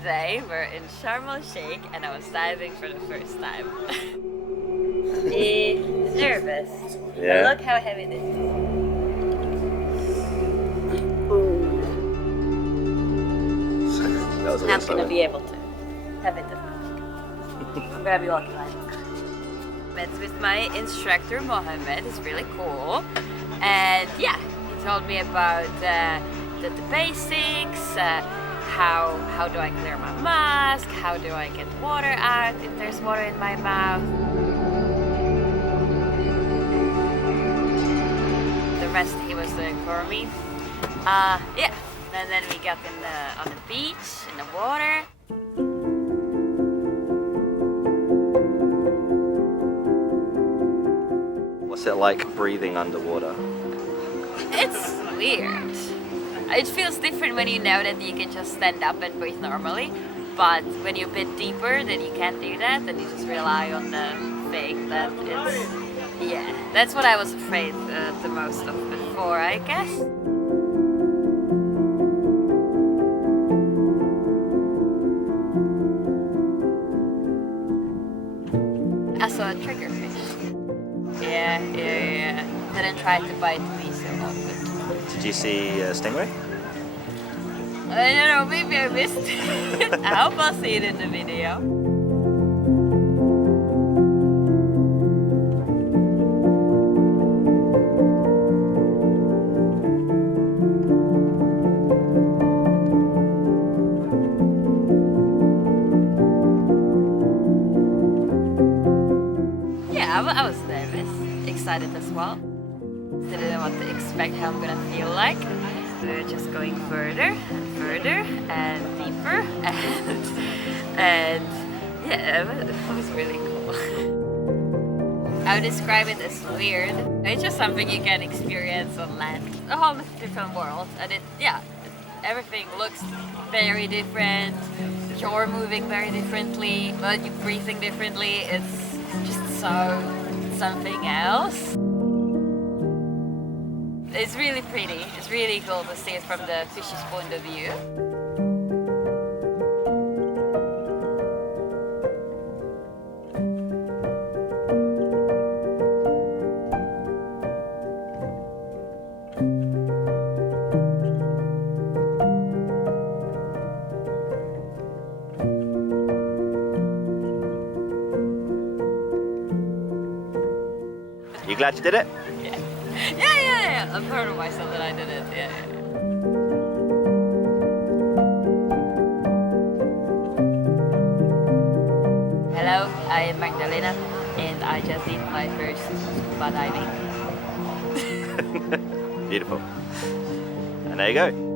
Today we're in Sharm El-Sheikh and I was diving for the first time. He's nervous. Yeah. But look how heavy this is. That was a I'm lot gonna slower. be able to have it that much. I'm gonna be walking like met with my instructor Mohammed. It's really cool. And yeah, he told me about the basics, how do I clear my mask, how do I get water out if there's water in my mouth. The rest he was doing for me. Yeah, and then we got on the beach, in the water. What's it like breathing underwater? It's weird. It feels different when you know that you can just stand up and breathe normally, but when you're a bit deeper, then you can't do that, and you just rely on the thing that it's... Yeah, that's what I was afraid the most of before, I guess. I saw a triggerfish. Yeah. Didn't try to bite me so often. Did you see a stingray? I don't know, maybe I missed it. I hope I'll see it in the video. Yeah, I was nervous, excited as well. Didn't know what to expect, how I'm gonna feel like. We're just going further and further and deeper, and yeah, it was really cool. I would describe it as weird. It's just something you can experience on land, a whole different world, and everything looks very different. You're moving very differently, but you're breathing differently. It's just so something else. It's really pretty. It's really cool to see it from the fish's point of view. You glad you did it? Yeah. I'm proud of myself that I did it. Yeah. Hello, I am Magdalena, and I just did my first scuba diving. Beautiful. And there you go.